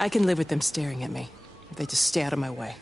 I can live with them staring at me, if they just stay out of my way.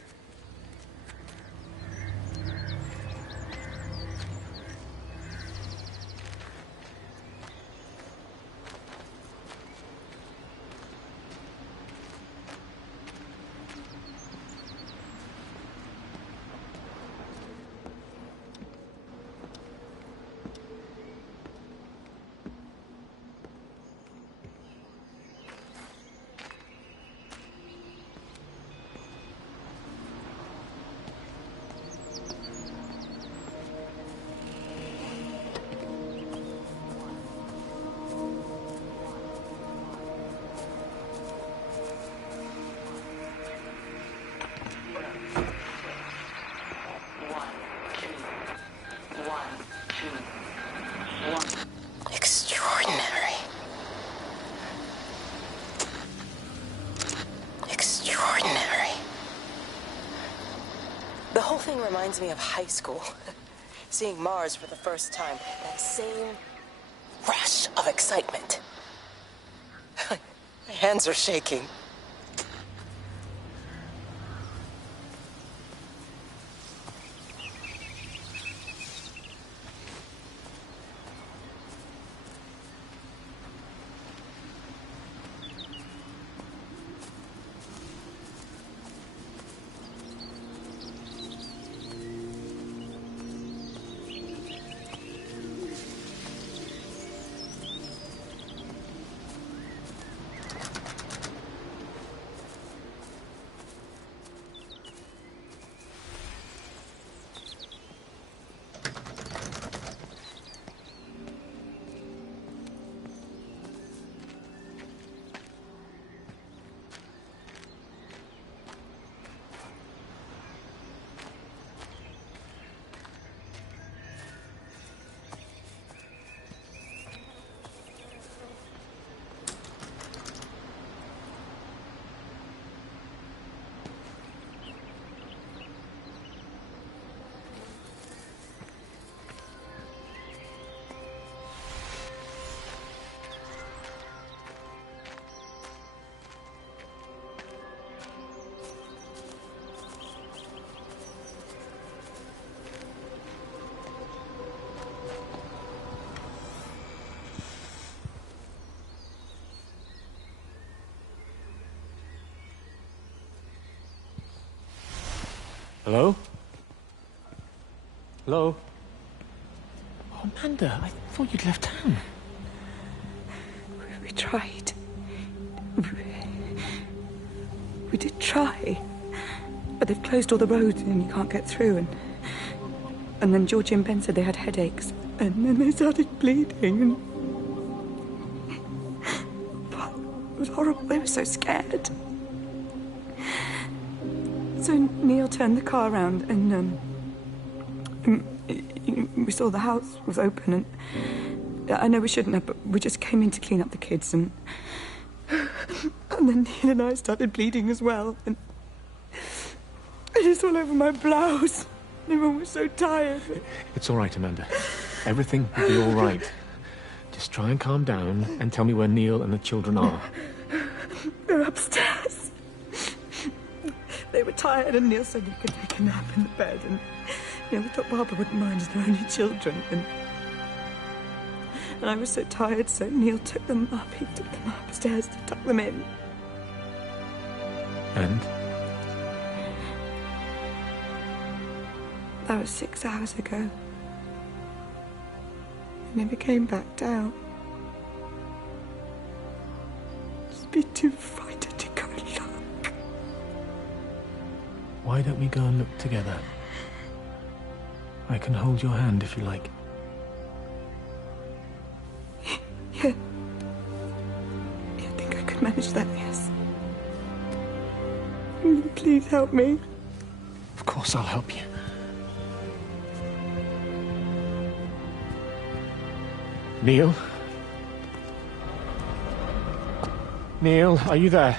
The whole thing reminds me of high school. Seeing Mars for the first time. That same rush of excitement. My hands are shaking. Hello? Hello? Oh, Amanda, I thought you'd left town. We tried. We did try. But they've closed all the roads and you can't get through. And then Georgie and Ben said they had headaches. And then they started bleeding. And it was horrible. They were so scared. So Neil turned the car around and we saw the house was open and I know we shouldn't have, but we just came in to clean up the kids and then Neil and I started bleeding as well and it was all over my blouse. Everyone was so tired. It's all right, Amanda. Everything will be all right. Just try and calm down and tell me where Neil and the children are. They're upstairs. They were tired and Neil said he could take a nap in the bed and we thought Barbara wouldn't mind as they're only children and I was so tired so Neil took them up. He took them upstairs to tuck them in. And? That was 6 hours ago. He never came back down. Just be too frightened to go look. Why don't we go and look together? I can hold your hand if you like. Yeah. I think I could manage that, yes. Please help me. Of course I'll help you. Neil? Neil, are you there?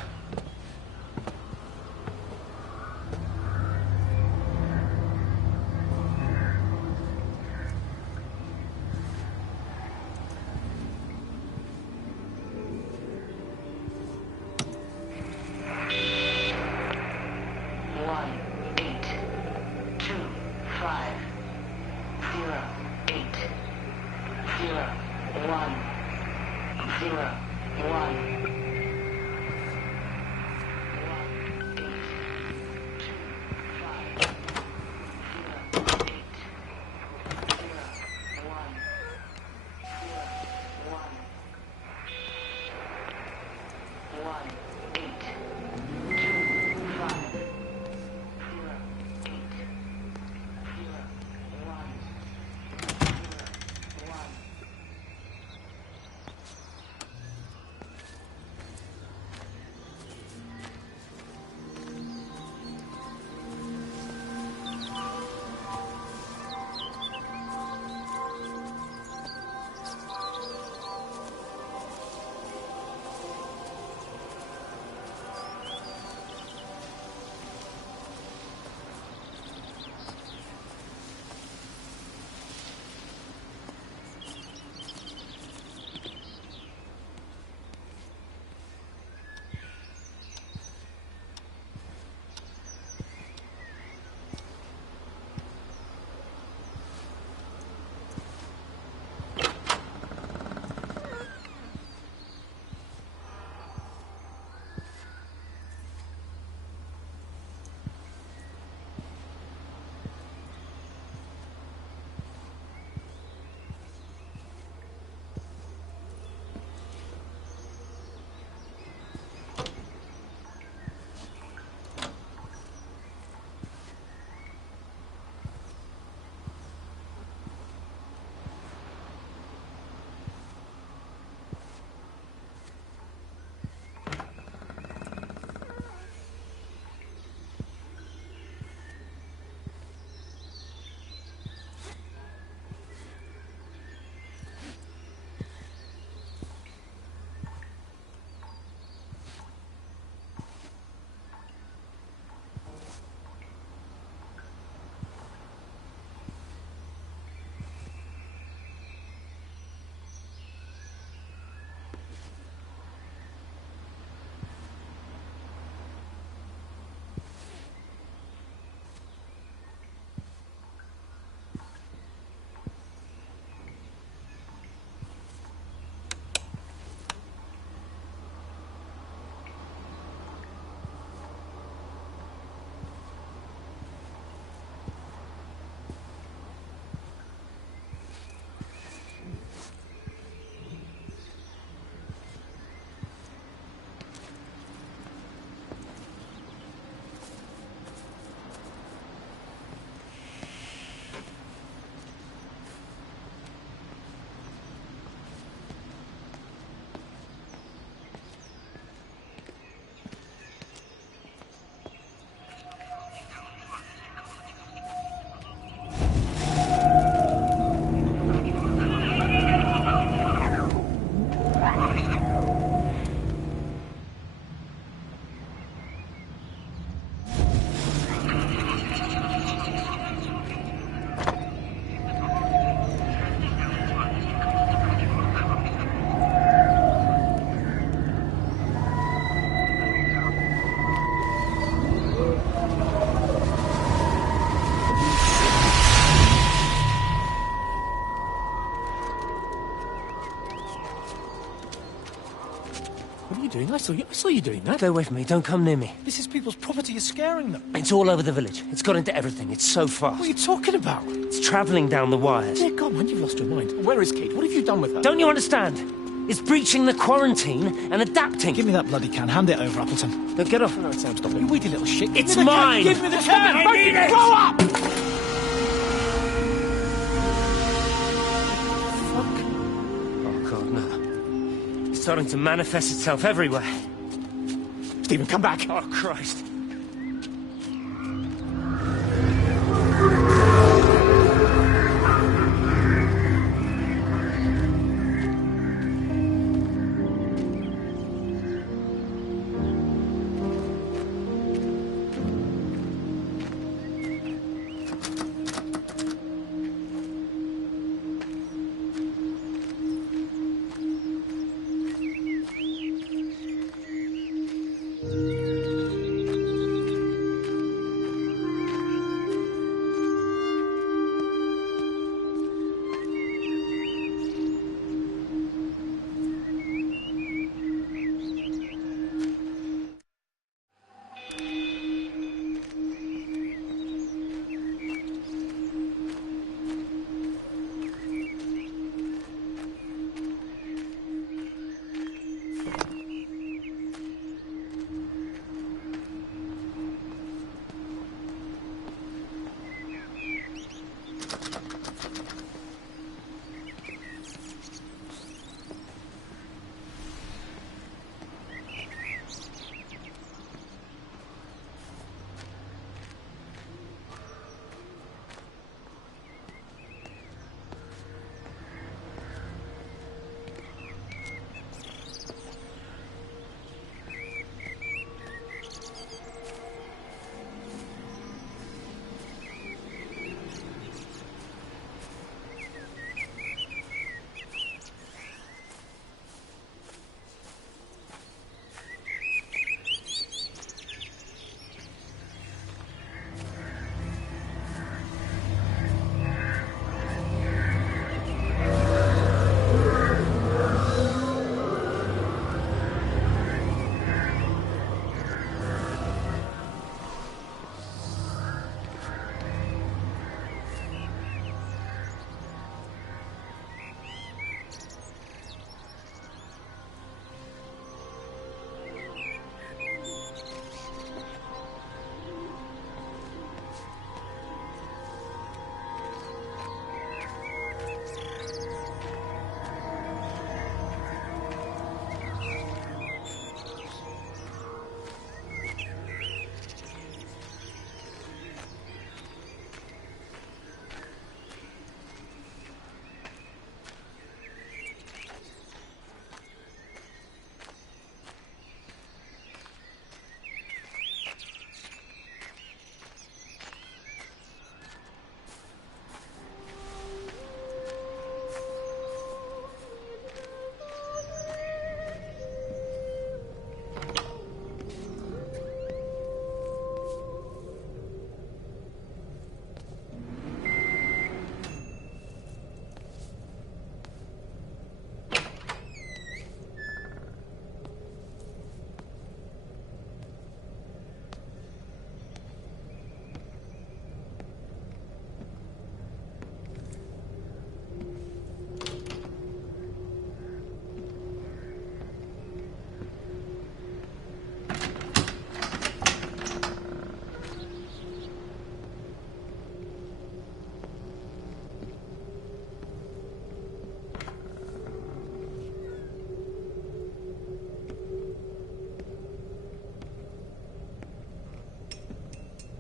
doing. I saw you doing that. Stay away from me. Don't come near me. This is people's property. You're scaring them. It's all over the village. It's got into everything. It's so fast. What are you talking about? It's travelling down the wires. Yeah, God, man, you've lost your mind. Where is Kate? What have you done with her? Don't you understand? It's breaching the quarantine and adapting. Give me that bloody can. Hand it over, Appleton. No, get off. No, Sam, stop You it. weedy little shit. It's Give me the can. mine. Give me the can. I need it. Grow up! Oh, God, no. It's starting to manifest itself everywhere. Stephen, come back. Oh, Christ.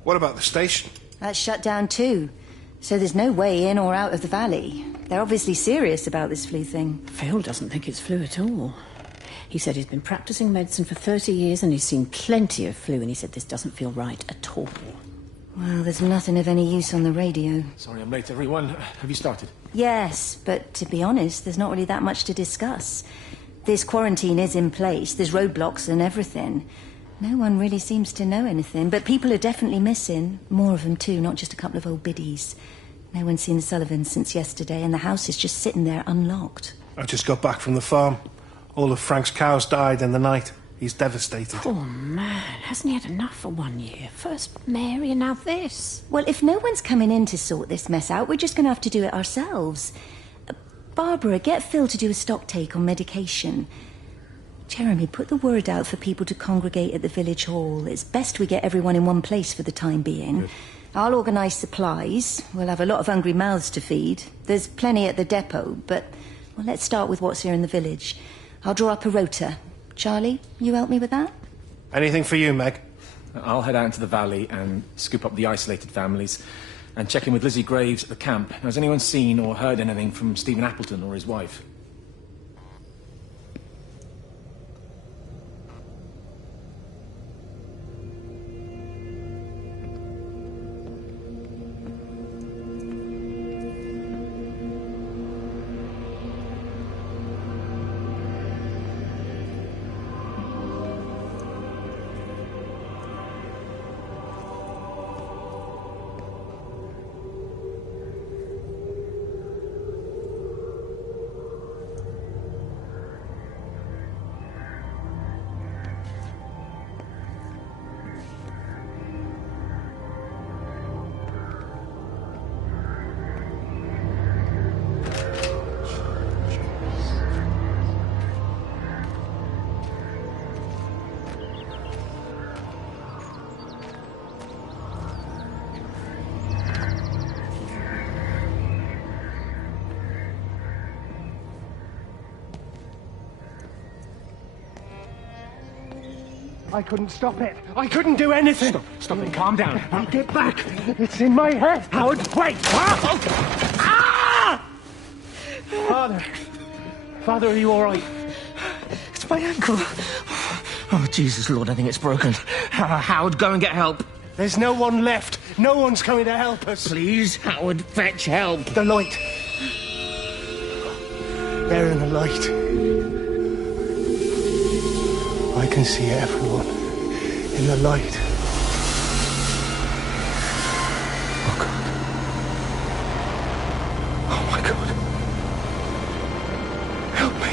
What about the station? That's shut down too. So there's no way in or out of the valley. They're obviously serious about this flu thing. Phil doesn't think it's flu at all. He said he's been practicing medicine for 30 years and he's seen plenty of flu, and he said this doesn't feel right at all. Well, there's nothing of any use on the radio. Sorry I'm late, everyone. Have you started? Yes, but to be honest, there's not really that much to discuss. This quarantine is in place, there's roadblocks and everything. No one really seems to know anything, but people are definitely missing. More of them too, not just a couple of old biddies. No one's seen the Sullivans since yesterday, and the house is just sitting there unlocked. I just got back from the farm. All of Frank's cows died in the night. He's devastated. Poor man, hasn't he had enough for 1 year? First Mary and now this. Well, if no one's coming in to sort this mess out, we're just going to have to do it ourselves. Barbara, get Phil to do a stock take on medication. Jeremy, put the word out for people to congregate at the village hall. It's best we get everyone in one place for the time being. Good. I'll organise supplies. We'll have a lot of hungry mouths to feed. There's plenty at the depot, but well, let's start with what's here in the village. I'll draw up a rota. Charlie, you help me with that? Anything for you, Meg? I'll head out into the valley and scoop up the isolated families and check in with Lizzie Graves at the camp. Has anyone seen or heard anything from Stephen Appleton or his wife? I couldn't stop it. I couldn't do anything. Stop it. Calm down. I'll get back. It's in my head. Howard, wait. Ah! Father. Father, are you all right? It's my ankle. Oh, Jesus, Lord, I think it's broken. Howard, go and get help. There's no one left. No one's coming to help us. Please, Howard, fetch help. The light. There in the light. I can see everyone in the light. Oh, God. Oh, my God. Help me.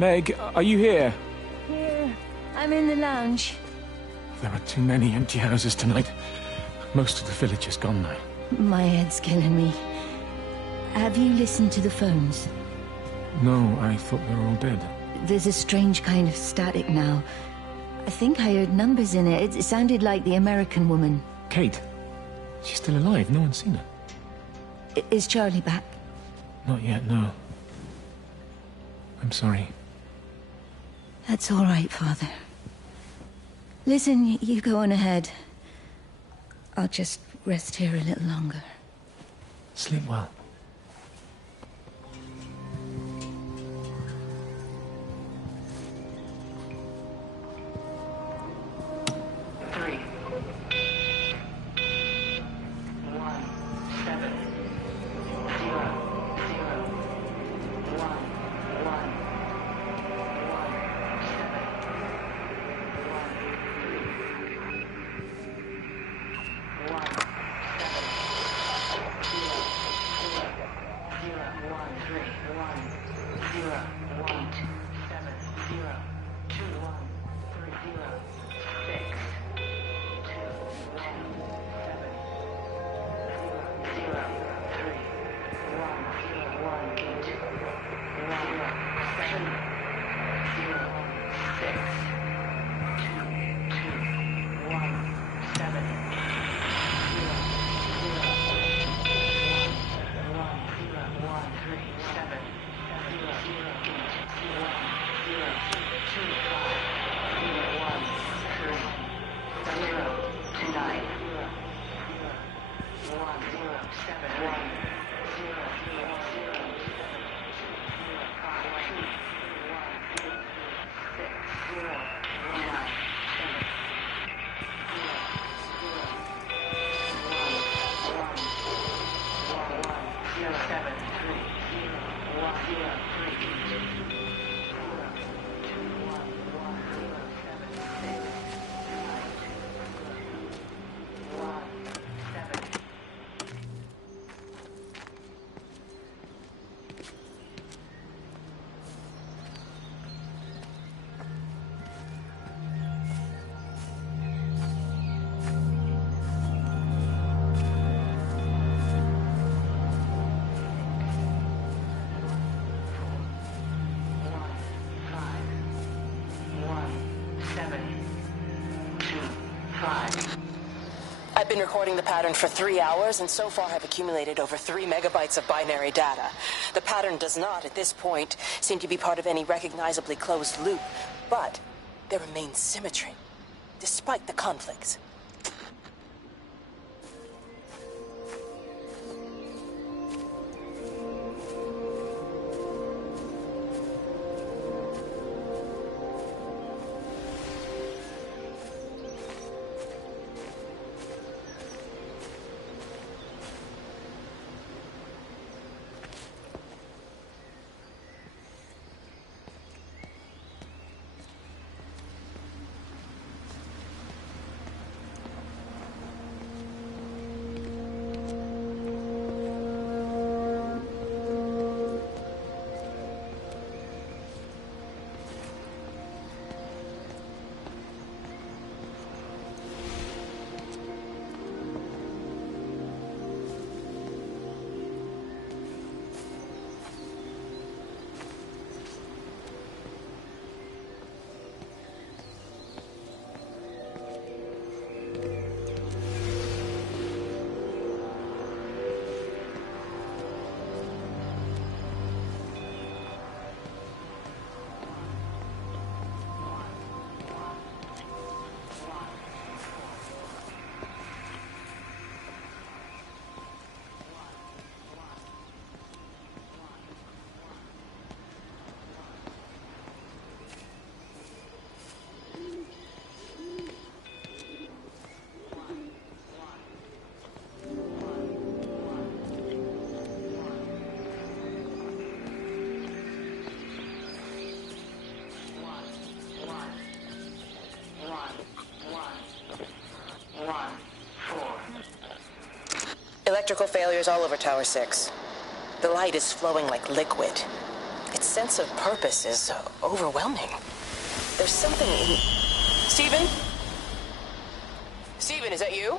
Meg, are you here? Here. I'm in the lounge. There are too many empty houses tonight. Most of the village is gone now. My head's killing me. Have you listened to the phones? No, I thought they were all dead. There's a strange kind of static now. I think I heard numbers in it. It sounded like the American woman. Kate? She's still alive. No one's seen her. Is Charlie back? Not yet, no. I'm sorry. That's all right, Father. Listen, you go on ahead. I'll just rest here a little longer. Sleep well. I've been recording the pattern for 3 hours, and so far have accumulated over 3 megabytes of binary data. The pattern does not, at this point, seem to be part of any recognizably closed loop, but there remains symmetry, despite the conflicts. Electrical failures all over Tower 6. The light is flowing like liquid. Its sense of purpose is overwhelming. There's something in... Stephen? Stephen, is that you?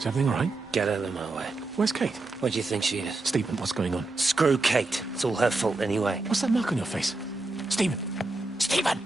Is everything all right? Get out of my way. Where's Kate? Where do you think she is? Stephen, what's going on? Screw Kate. It's all her fault anyway. What's that mark on your face? Stephen! Stephen!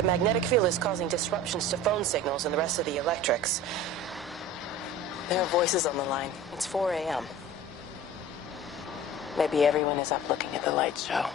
The magnetic field is causing disruptions to phone signals and the rest of the electrics. There are voices on the line. It's 4 a.m. Maybe everyone is up looking at the light show.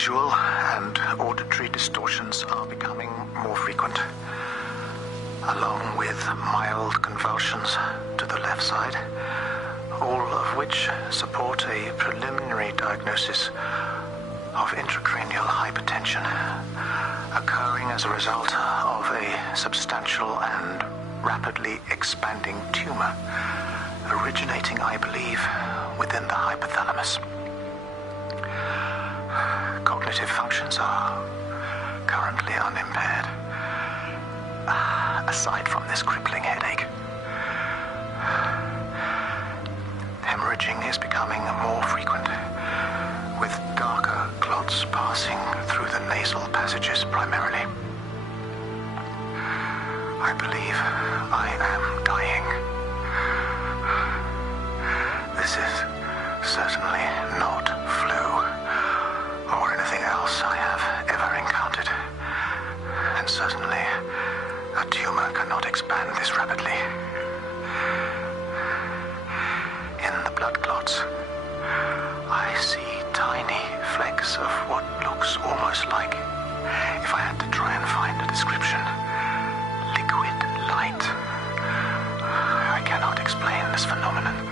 Visual and auditory distortions are becoming more frequent, along with mild convulsions to the left side, all of which support a preliminary diagnosis of intracranial hypertension, occurring as a result of a substantial and rapidly expanding tumor, originating, I believe, within the hypothalamus. Cognitive functions are currently unimpaired, aside from this crippling headache. Hemorrhaging is becoming more frequent, with darker clots passing through the nasal passages primarily. I believe I am dying. This is certainly not flu or anything else I have ever encountered. And certainly a tumor cannot expand this rapidly. In the blood clots, I see tiny flecks of what looks almost like, if I had to try and find a description, liquid light. I cannot explain this phenomenon.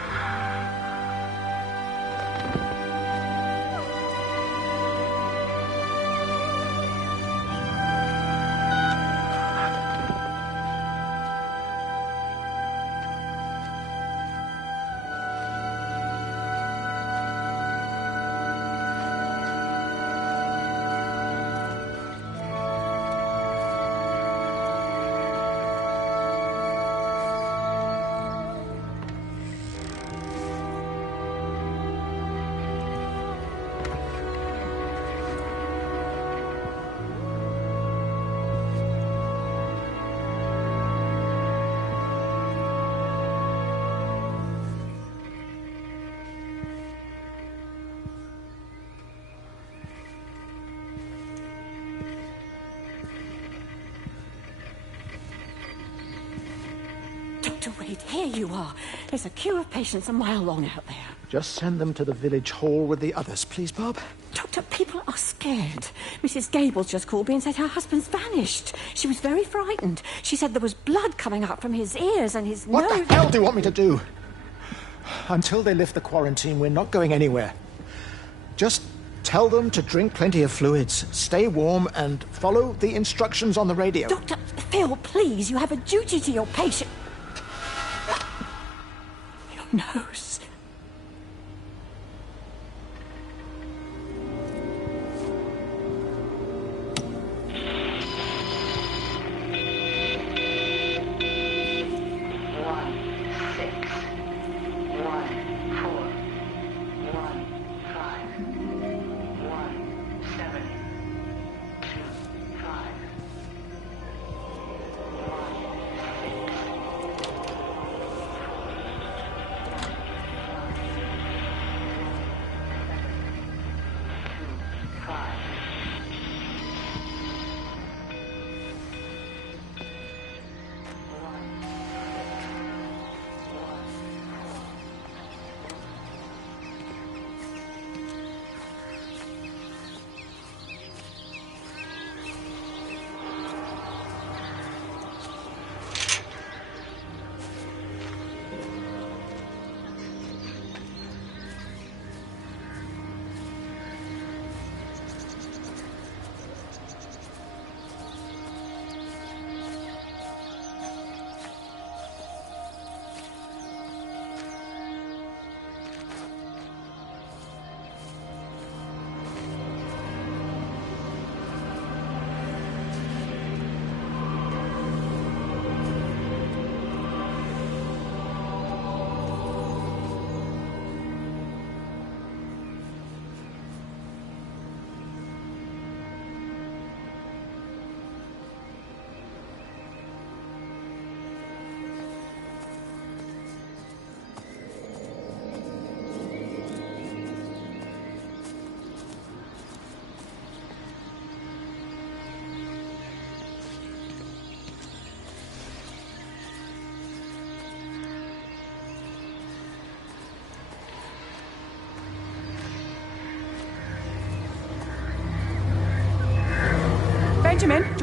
Dr. Wade, here you are. There's a queue of patients a mile long out there. Just send them to the village hall with the others, please, Bob. Doctor, people are scared. Mrs. Gables just called me and said her husband's vanished. She was very frightened. She said there was blood coming up from his ears and his nose. What the hell do you want me to do? Until they lift the quarantine, we're not going anywhere. Just tell them to drink plenty of fluids, stay warm, and follow the instructions on the radio. Dr. Phil, please, you have a duty to your patient. Your nose.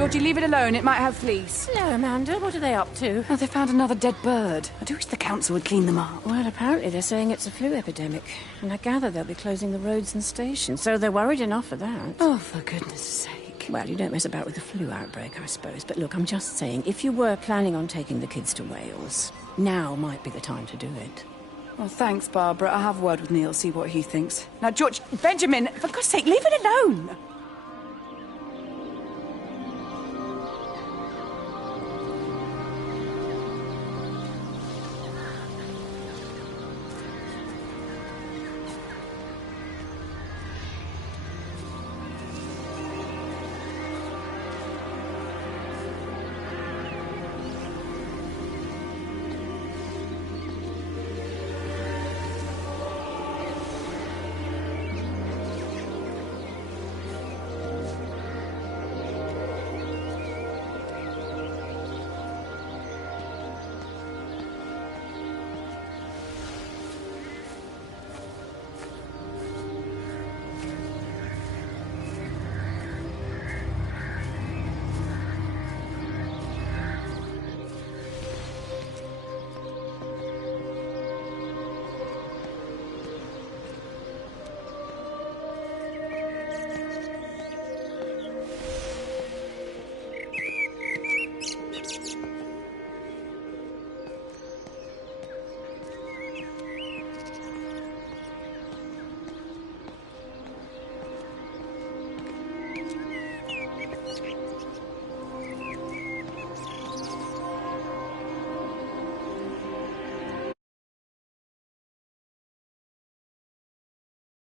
Georgie, leave it alone. It might have fleas. Hello, Amanda. What are they up to? Oh, they found another dead bird. I do wish the council would clean them up. Well, apparently they're saying it's a flu epidemic. And I gather they'll be closing the roads and stations, so they're worried enough for that. Oh, for goodness sake. Well, you don't mess about with the flu outbreak, I suppose. But look, I'm just saying, if you were planning on taking the kids to Wales, now might be the time to do it. Well, thanks, Barbara. I'll have a word with Neil, see what he thinks. Now, George, Benjamin, for God's sake, leave it alone.